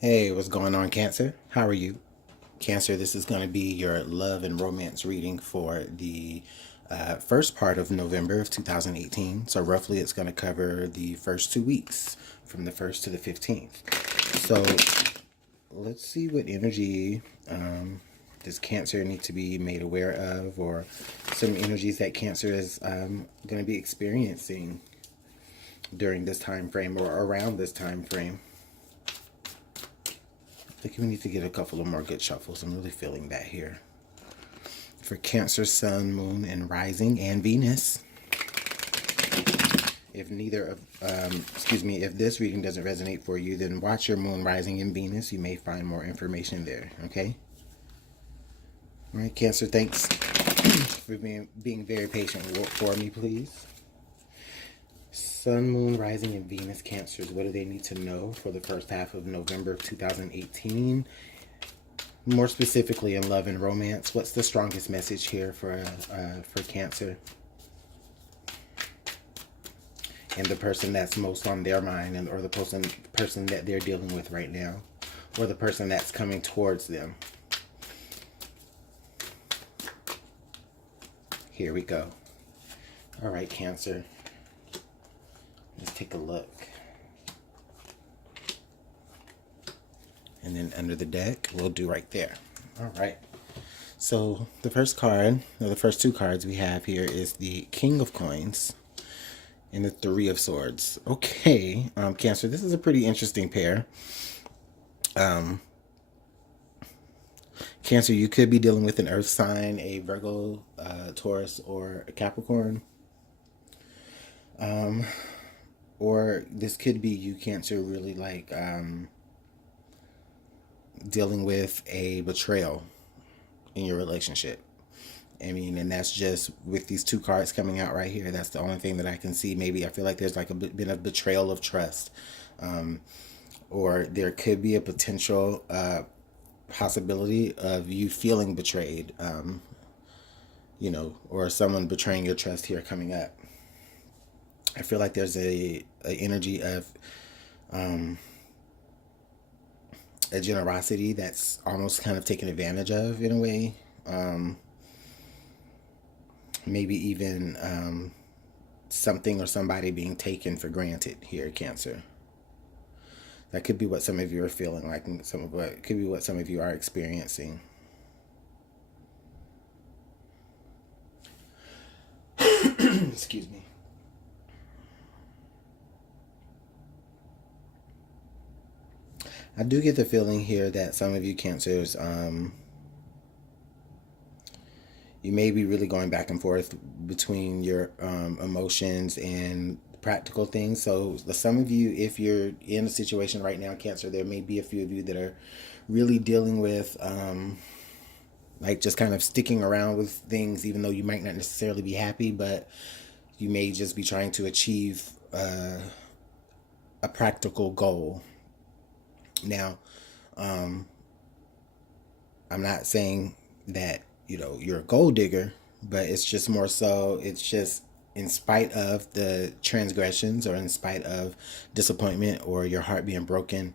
Hey, what's going on, Cancer? How are you? Cancer, this is going to be your love and romance reading for the first part of November of 2018. So, roughly, it's going to cover the first 2 weeks from the 1st to the 15th. So, let's see what energy does Cancer need to be made aware of, or some energies that Cancer is going to be experiencing during this time frame or around this time frame. I think we need to get a couple of more good shuffles. I'm really feeling that here. For Cancer, Sun, Moon, and Rising, and Venus. If neither of, if this reading doesn't resonate for you, then watch your Moon, Rising, and Venus. You may find more information there, okay? All right, Cancer, thanks for being very patient for me, please. Sun, Moon, Rising, and Venus Cancers. What do they need to know for the first half of November of 2018? More specifically in love and romance, what's the strongest message here for Cancer? And the person that's most on their mind, or the person that they're dealing with right now, or the person that's coming towards them. Here we go. All right, Cancer. Let's take a look. And then under the deck, we'll do right there. All right. So the first card, or the first two cards we have here, is the King of Coins and the Three of Swords. Okay, Cancer, this is a pretty interesting pair. Cancer, you could be dealing with an earth sign, a Virgo, Taurus, or a Capricorn. Or this could be you, Cancer, really like dealing with a betrayal in your relationship. I mean, and that's just with these two cards coming out right here. That's the only thing that I can see. Maybe I feel like there's like been a betrayal of trust, or there could be a potential possibility of you feeling betrayed, or someone betraying your trust here coming up. I feel like there's a energy of a generosity that's almost kind of taken advantage of in a way. Maybe even something or somebody being taken for granted here, Cancer. That could be what some of you are feeling like, and could be what some of you are experiencing. Excuse me. I do get the feeling here that some of you Cancers, you may be really going back and forth between your emotions and practical things. So some of you, if you're in a situation right now, Cancer, there may be a few of you that are really dealing with like just kind of sticking around with things, even though you might not necessarily be happy, but you may just be trying to achieve a practical goal. Now, I'm not saying that you're a gold digger, but it's just more so, it's just in spite of the transgressions, or in spite of disappointment, or your heart being broken,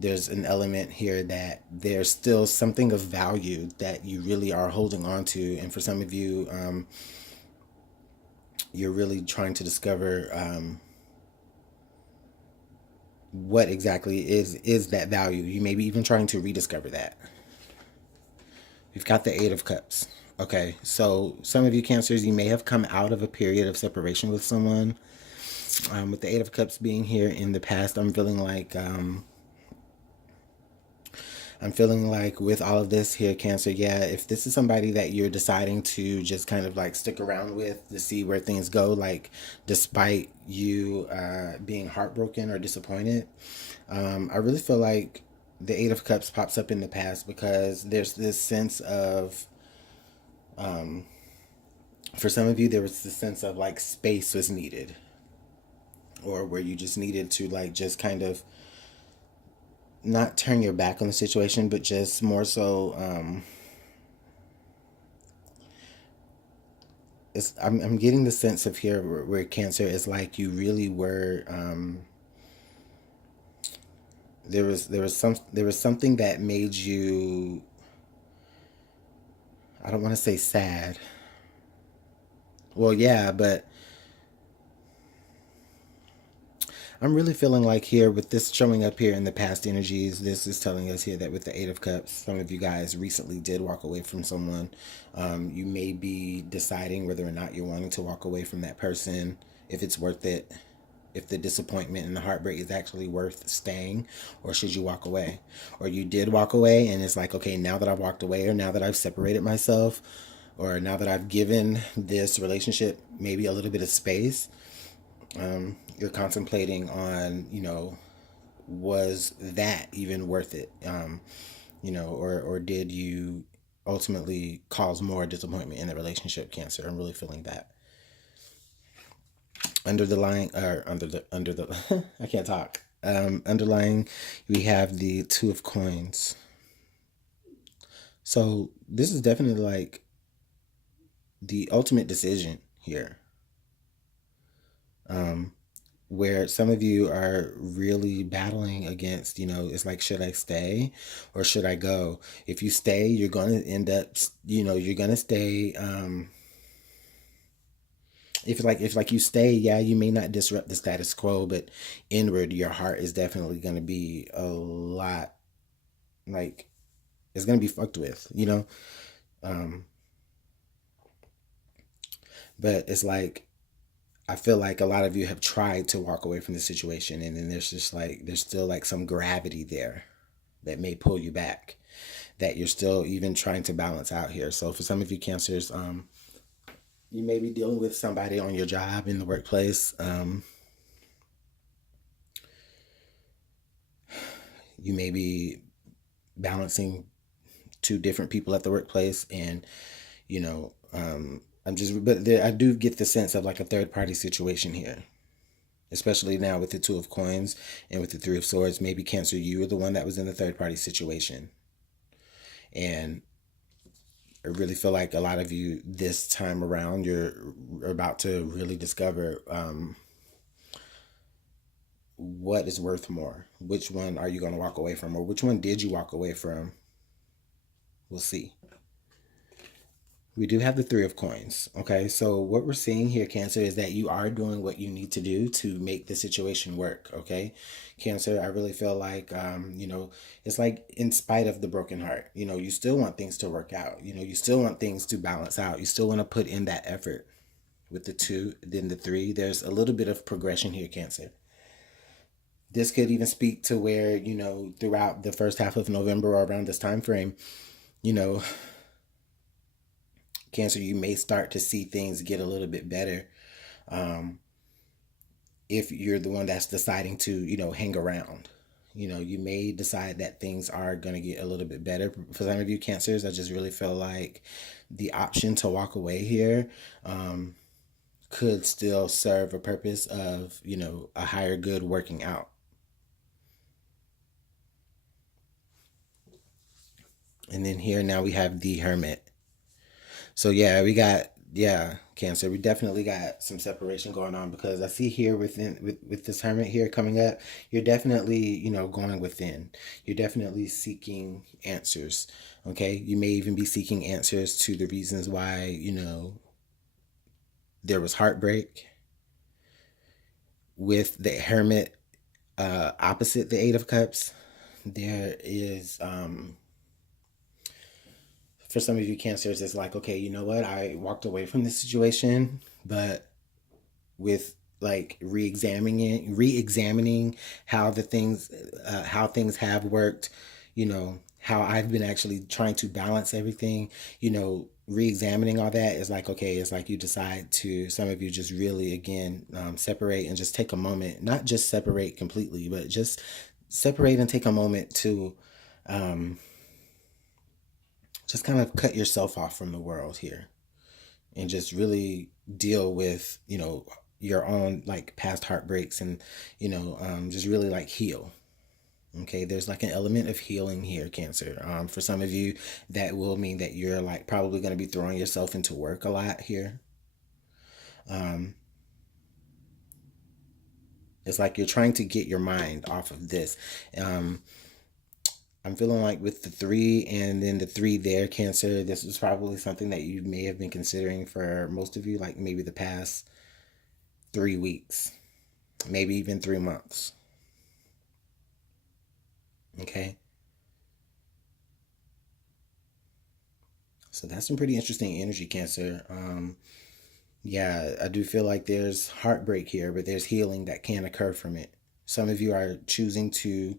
there's an element here that there's still something of value that you really are holding on to. And for some of you, you're really trying to discover what exactly is that value. You may be even trying to rediscover that. We've got the Eight of Cups. Okay, so some of you Cancers, you may have come out of a period of separation with someone. With the Eight of Cups being here in the past, I'm feeling like with all of this here, Cancer, yeah, if this is somebody that you're deciding to just kind of like stick around with to see where things go, like despite you being heartbroken or disappointed, I really feel like the Eight of Cups pops up in the past because there's this sense of, for some of you, there was this sense of like space was needed, or where you just needed to like just kind of not turn your back on the situation, but just more so, I'm getting the sense of here where Cancer is like you really were there was something that made you, I don't want to say sad. Well, yeah, but I'm really feeling like here with this showing up here in the past energies, this is telling us here that with the Eight of Cups, some of you guys recently did walk away from someone. You may be deciding whether or not you're wanting to walk away from that person, if it's worth it, if the disappointment and the heartbreak is actually worth staying, or should you walk away? Or you did walk away and it's like, okay, now that I've walked away, or now that I've separated myself, or now that I've given this relationship maybe a little bit of space, you're contemplating on, was that even worth it? Or did you ultimately cause more disappointment in the relationship, Cancer? I'm really feeling that. Under the I can't talk. Underlying, we have the Two of Coins. So this is definitely like the ultimate decision here. Where some of you are really battling against, it's like, should I stay or should I go? If you stay, you're going to end up, you're going to stay. If you stay, yeah, you may not disrupt the status quo, but inward, your heart is definitely going to be a lot, like, it's going to be fucked with, Um, but it's like, I feel like a lot of you have tried to walk away from the situation, and then there's still like some gravity there that may pull you back, that you're still even trying to balance out here. So for some of you Cancers, you may be dealing with somebody on your job, in the workplace. You may be balancing two different people at the workplace, and I do get the sense of like a third party situation here, especially now with the Two of Coins and with the Three of Swords. Maybe Cancer, you were the one that was in the third party situation. And I really feel like a lot of you this time around, you're about to really discover what is worth more. Which one are you going to walk away from, or which one did you walk away from? We'll see. We do have the Three of Coins. Okay, so what we're seeing here, Cancer, is that you are doing what you need to do to make the situation work. Okay, Cancer, I really feel like, it's like, in spite of the broken heart, you still want things to work out. You still want things to balance out. You still want to put in that effort. With the two, then the three, there's a little bit of progression here, Cancer. This could even speak to where, throughout the first half of November, or around this time frame, you know, Cancer, you may start to see things get a little bit better, if you're the one that's deciding to, hang around. You may decide that things are going to get a little bit better. For some of you Cancers, I just really feel like the option to walk away here could still serve a purpose of, a higher good working out. And then here now we have the Hermit. So yeah, Cancer, we definitely got some separation going on, because I see here with this Hermit here coming up, you're definitely, going within. You're definitely seeking answers. Okay? You may even be seeking answers to the reasons why, there was heartbreak. With the Hermit opposite the Eight of Cups, there is, for some of you Cancers, it's like, okay, you know what? I walked away from this situation, but with like re-examining how things have worked, how I've been actually trying to balance everything, re-examining all that is like, okay, it's like you decide to, some of you just really, again, separate and just take a moment, not just separate completely, but just separate and take a moment to, just kind of cut yourself off from the world here, and just really deal with, your own like past heartbreaks, and, just really like heal. Okay, there's like an element of healing here, Cancer. For some of you, that will mean that you're like probably going to be throwing yourself into work a lot here. Um, It's like you're trying to get your mind off of this. Um, I'm feeling like with the three and then the three there, Cancer, this is probably something that you may have been considering for most of you, like maybe the past 3 weeks, maybe even 3 months. Okay. So that's some pretty interesting energy, Cancer. Yeah, I do feel like there's heartbreak here, but there's healing that can occur from it. Some of you are choosing to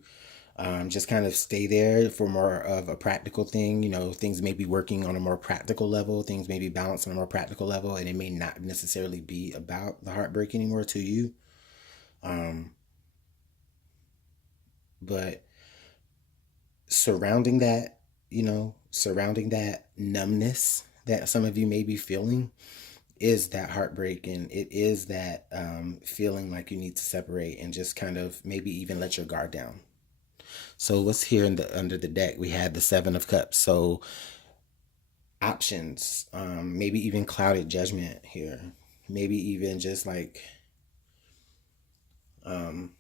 just kind of stay there for more of a practical thing. You know, things may be working on a more practical level, things may be balanced on a more practical level, and it may not necessarily be about the heartbreak anymore to you. Um, but surrounding that, surrounding that numbness that some of you may be feeling is that heartbreak, and it is that feeling like you need to separate and just kind of maybe even let your guard down. So what's here in the under the deck? We had the Seven of Cups. So options, maybe even clouded judgment here, maybe even just like um,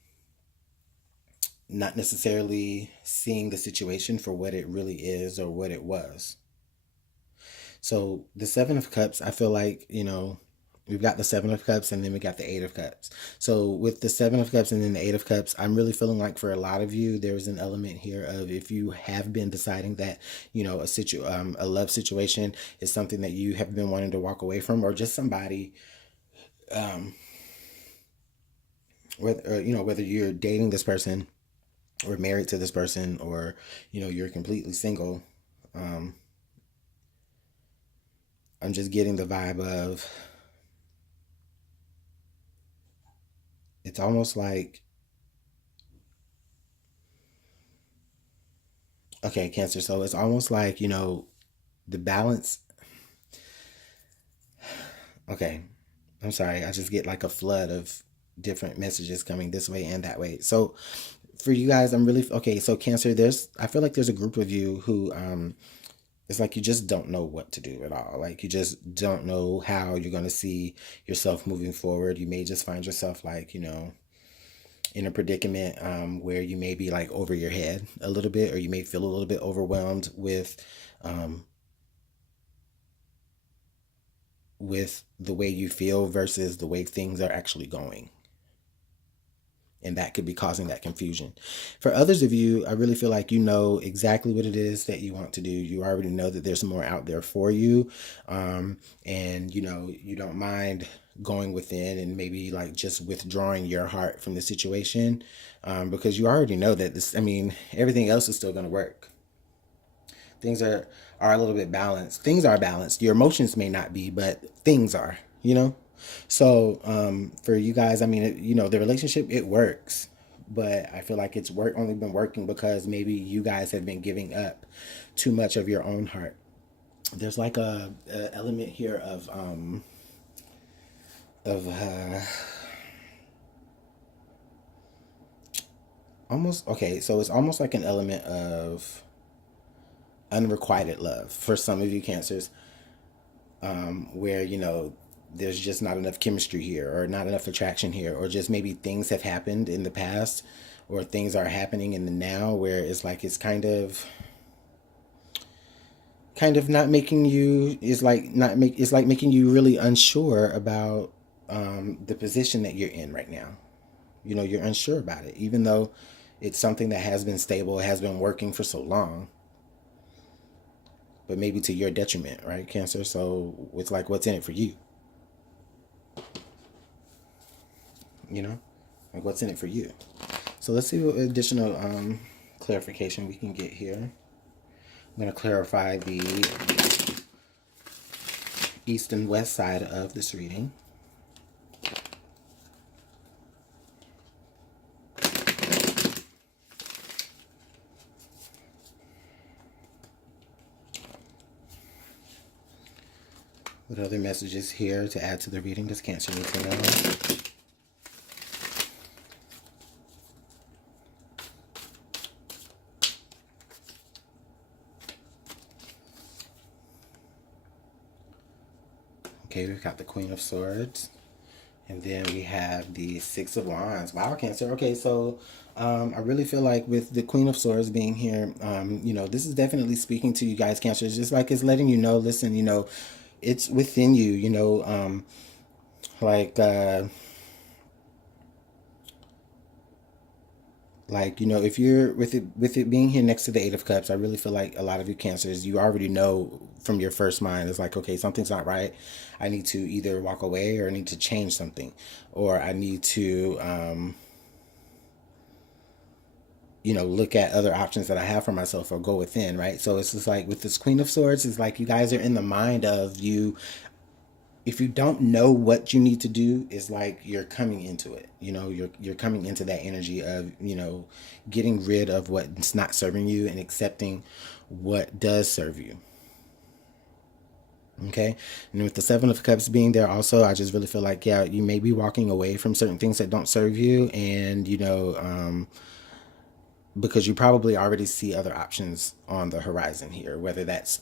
not necessarily seeing the situation for what it really is or what it was. So the Seven of Cups, I feel like, we've got the Seven of Cups and then we got the Eight of Cups. So with the Seven of Cups and then the Eight of Cups, I'm really feeling like for a lot of you, there's an element here of if you have been deciding that, a love situation is something that you have been wanting to walk away from, or just somebody, um, whether you're dating this person or married to this person, or, you're completely single. Um, I'm just getting the vibe of it's almost like, okay, Cancer. So it's almost like, the balance. Okay. I'm sorry. I just get like a flood of different messages coming this way and that way. So for you guys, I'm really, okay. So Cancer, I feel like there's a group of you who, it's like you just don't know what to do at all. Like you just don't know how you're going to see yourself moving forward. You may just find yourself like, in a predicament where you may be like over your head a little bit, or you may feel a little bit overwhelmed um, with the way you feel versus the way things are actually going. And that could be causing that confusion. For others of you, I really feel like you know exactly what it is that you want to do. You already know that there's more out there for you. And, you don't mind going within and maybe like just withdrawing your heart from the situation, because you already know that everything else is still going to work. Things are a little bit balanced. Things are balanced. Your emotions may not be, but things are, So for you guys, the relationship, it works, but I feel like it's only been working because maybe you guys have been giving up too much of your own heart. There's like a element here of almost, okay. So it's almost like an element of unrequited love for some of you Cancers, where there's just not enough chemistry here, or not enough attraction here, or just maybe things have happened in the past, or things are happening in the now where it's like it's kind of not making you, it's like making you really unsure about the position that you're in right now. You're unsure about it, even though it's something that has been stable, has been working for so long, but maybe to your detriment, right, Cancer? So it's like, what's in it for you? You know, like what's in it for you? So let's see what additional clarification we can get here. I'm going to clarify the east and west side of this reading. What other messages here to add to the reading does Cancer need to know? Okay, we've got the Queen of Swords. And then we have the Six of Wands. Wow, Cancer. Okay, so I really feel like with the Queen of Swords being here, this is definitely speaking to you guys, Cancer. It's just like it's letting you know, listen, it's within you, like if you're with it being here next to the Eight of Cups, I really feel like a lot of you Cancers, you already know from your first mind, it's like, okay, something's not right. I need to either walk away, or I need to change something, or I need to look at other options that I have for myself, or go within, right? So it's just like with this Queen of Swords, it's like you guys are in the mind of you. If you don't know what you need to do, it's like you're coming into it. You're coming into that energy of, getting rid of what's not serving you and accepting what does serve you. Okay. And with the Seven of Cups being there also, I just really feel like, yeah, you may be walking away from certain things that don't serve you. And, because you probably already see other options on the horizon here, whether that's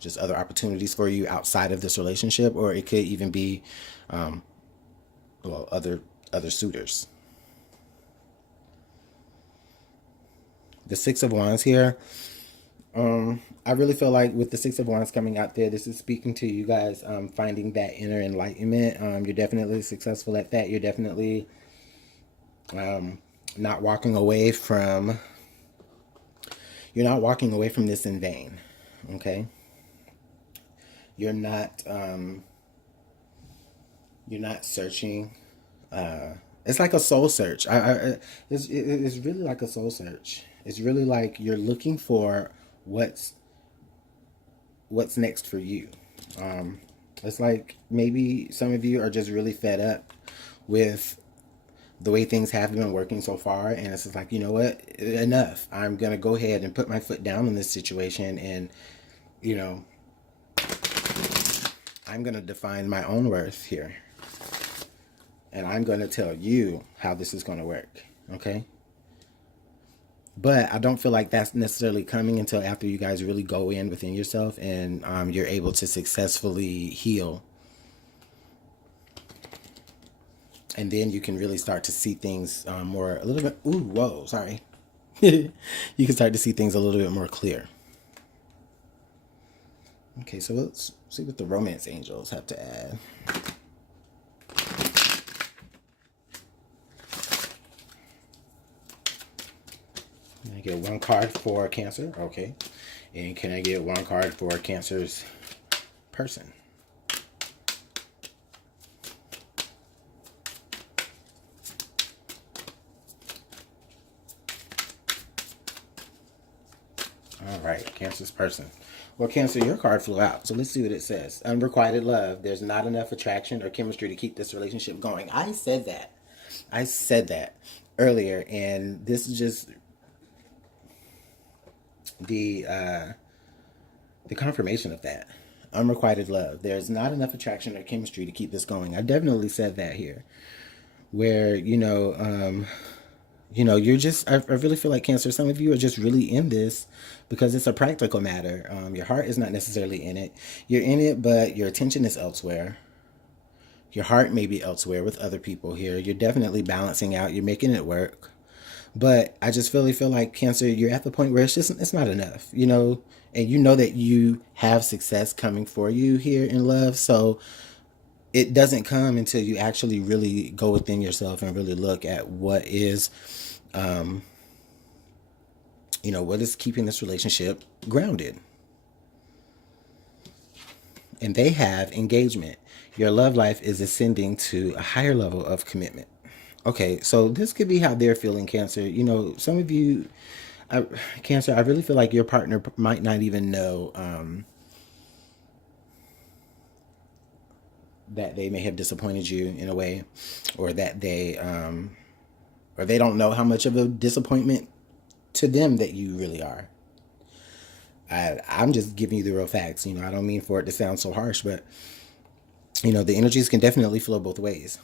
just other opportunities for you outside of this relationship, or it could even be, other suitors. The Six of Wands here. I really feel like with the Six of Wands coming out there, this is speaking to you guys finding that inner enlightenment. You're definitely successful at that. You're definitely not walking away from. You're not walking away from this in vain. Okay. You're not. You're not searching. It's like a soul search. It's really like a soul search. It's really like you're looking for what's next for you. It's like maybe some of you are just really fed up with the way things have been working so far, and it's just like, you know what, enough. I'm gonna go ahead and put my foot down in this situation, and you know, I'm gonna define my own worth here, and I'm gonna tell you how this is gonna work. Okay. But I don't feel like that's necessarily coming until after you guys really go in within yourself, and you're able to successfully heal. And then you can really start to see things more, a little bit. Ooh, whoa, sorry. You can start to see things a little bit more clear. Okay, so let's see what the romance angels have to add. Can I get one card for Cancer? Okay. And can I get one card for Cancer's person? All right, Cancer's person. Well, Cancer, your card flew out, so let's see what it says. Unrequited love. There's not enough attraction or chemistry to keep this relationship going. I said that. I said that earlier, and this is just the confirmation of that. Unrequited love. There's not enough attraction or chemistry to keep this going. I definitely said that here, where you're just. I really feel like, Cancer, some of you are just really in this because it's a practical matter. Your heart is not necessarily in it. You're in it, but your attention is elsewhere. Your heart may be elsewhere with other people here. You're definitely balancing out. You're making it work. But I just really feel like, Cancer, you're at the point where it's not enough, and you know that you have success coming for you here in love. So it doesn't come until you actually really go within yourself and really look at what is, what is keeping this relationship grounded. And they have engagement. Your love life is ascending to a higher level of commitment. Okay, so this could be how they're feeling, Cancer. Some of you, Cancer, I really feel like your partner might not even know that they may have disappointed you in a way, or that or they don't know how much of a disappointment to them that you really are. I'm just giving you the real facts. I don't mean for it to sound so harsh, but the energies can definitely flow both ways.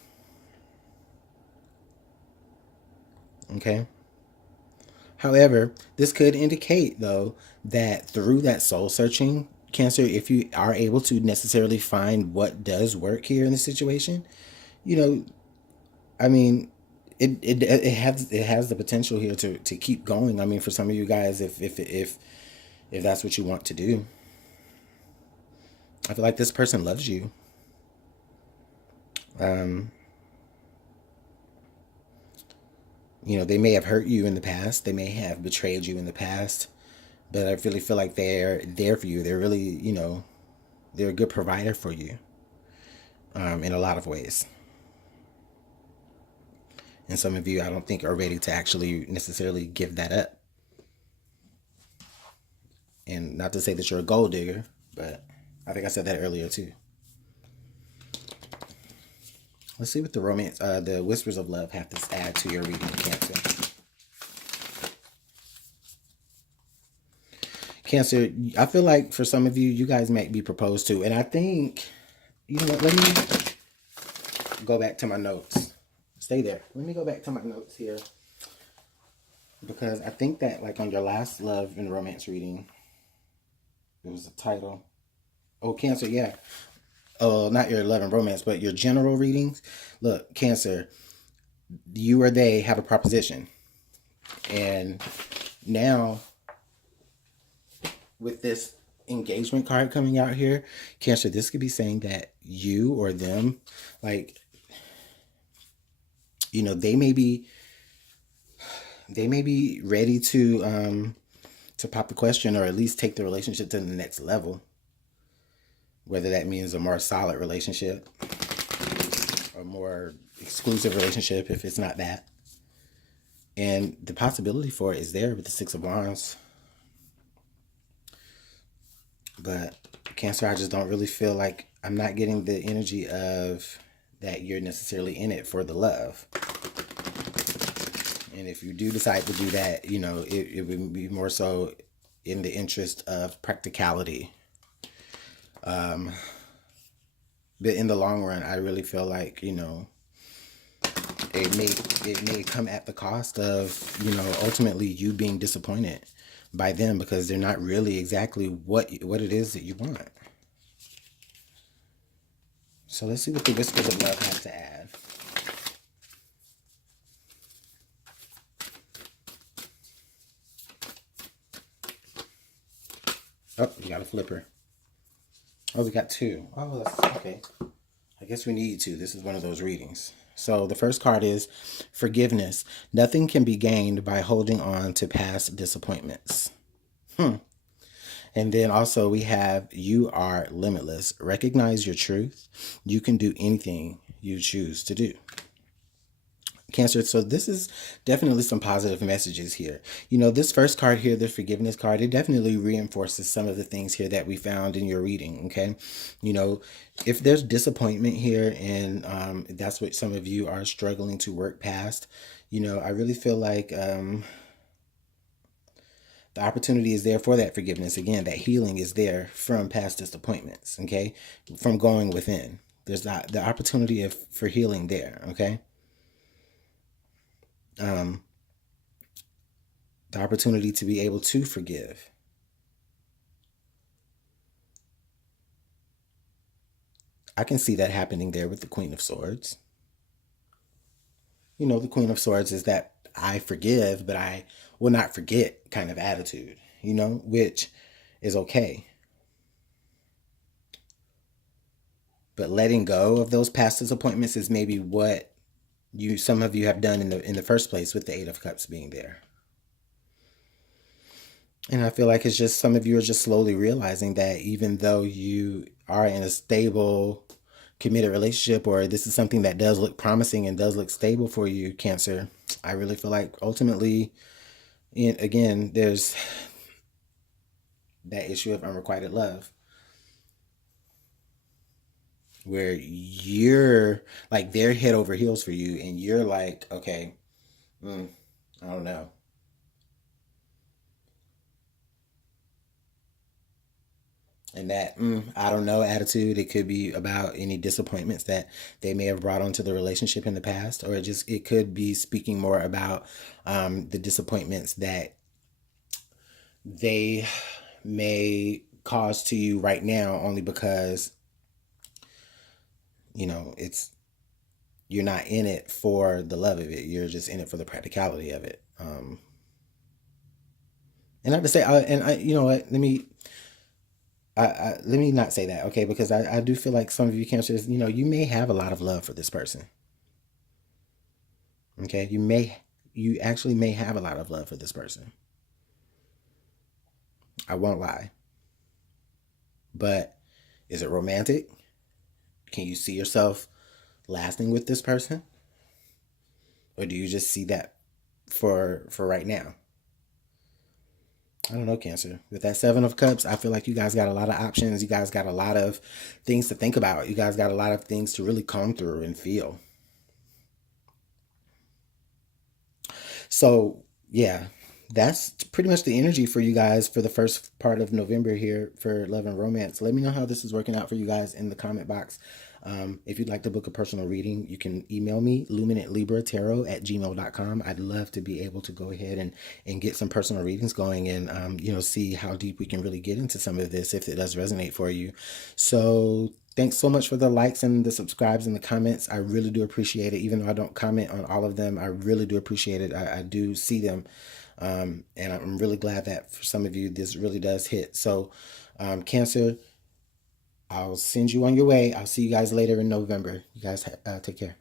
Okay. However, this could indicate, though, that through that soul searching, Cancer, if you are able to necessarily find what does work here in the situation, you know, I mean, it has the potential here to keep going. I mean, for some of you guys, if that's what you want to do, I feel like this person loves you. Um, they may have hurt you in the past. They may have betrayed you in the past, but I really feel like they're there for you. They're really, they're a good provider for you, in a lot of ways. And some of you, I don't think, are ready to actually necessarily give that up. And not to say that you're a gold digger, but I think I said that earlier too. Let's see what the Whispers of Love have to add to your reading, Cancer. Cancer, I feel like for some of you, you guys might be proposed to. And I think, you know what, let me go back to my notes. Stay there. Let me go back to my notes here. Because I think that, like, on your last love and romance reading, it was a title. Oh, Cancer, yeah. Oh, not your love and romance, but your general readings. Look, Cancer, you or they have a proposition. And now, with this engagement card coming out here, Cancer, this could be saying that you or them, like, they may be ready to pop the question, or at least take the relationship to the next level. Whether that means a more solid relationship, a more exclusive relationship, if it's not that. And the possibility for it is there with the Six of Wands. But Cancer, I just don't really feel like, I'm not getting the energy of that you're necessarily in it for the love. And if you do decide to do that, it would be more so in the interest of practicality. But in the long run, I really feel like, it may come at the cost of, ultimately you being disappointed by them, because they're not really exactly what it is that you want. So let's see what the Whispers of Love have to add. Oh, you got a flipper. Oh, we got two. Oh, that's okay. I guess we need two. This is one of those readings. So the first card is forgiveness. Nothing can be gained by holding on to past disappointments. And then also we have you are limitless. Recognize your truth. You can do anything you choose to do. Cancer, so this is definitely some positive messages here. This first card here, the forgiveness card, it definitely reinforces some of the things here that we found in your reading, okay? If there's disappointment here, and that's what some of you are struggling to work past, I really feel like the opportunity is there for that forgiveness. Again, that healing is there from past disappointments, okay? From going within. There's the opportunity for healing there, okay? The opportunity to be able to forgive. I can see that happening there with the Queen of Swords. The Queen of Swords is that I forgive, but I will not forget kind of attitude, which is okay. But letting go of those past disappointments is maybe what some of you have done in the first place, with the Eight of Cups being there. And I feel like it's just some of you are just slowly realizing that even though you are in a stable, committed relationship, or this is something that does look promising and does look stable for you, Cancer, I really feel like ultimately, again, there's that issue of unrequited love, where you're like, they're head over heels for you, and you're like, okay, I don't know. And that I don't know attitude, it could be about any disappointments that they may have brought onto the relationship in the past, or it could be speaking more about the disappointments that they may cause to you right now, only because it's you're not in it for the love of it. You're just in it for the practicality of it. And not to say, you know what? Let me not say that, okay? Because I do feel like some of you Cancers, you know, you may have a lot of love for this person. Okay, you actually may have a lot of love for this person. I won't lie. But is it romantic? Can you see yourself lasting with this person? Or do you just see that for right now? I don't know, Cancer. With that Seven of Cups, I feel like you guys got a lot of options. You guys got a lot of things to think about. You guys got a lot of things to really comb through and feel. So, yeah, that's pretty much the energy for you guys for the first part of November here for love and romance. Let me know how this is working out for you guys in the comment box. If you'd like to book a personal reading, you can email me, LuminantLibraTarot@gmail.com. I'd love to be able to go ahead and get some personal readings going and, you know, see how deep we can really get into some of this if it does resonate for you. So thanks so much for the likes and the subscribes and the comments. I really do appreciate it. Even though I don't comment on all of them, I really do appreciate it. I do see them. And I'm really glad that for some of you, this really does hit. So, Cancer, I'll send you on your way. I'll see you guys later in November. You guys take care.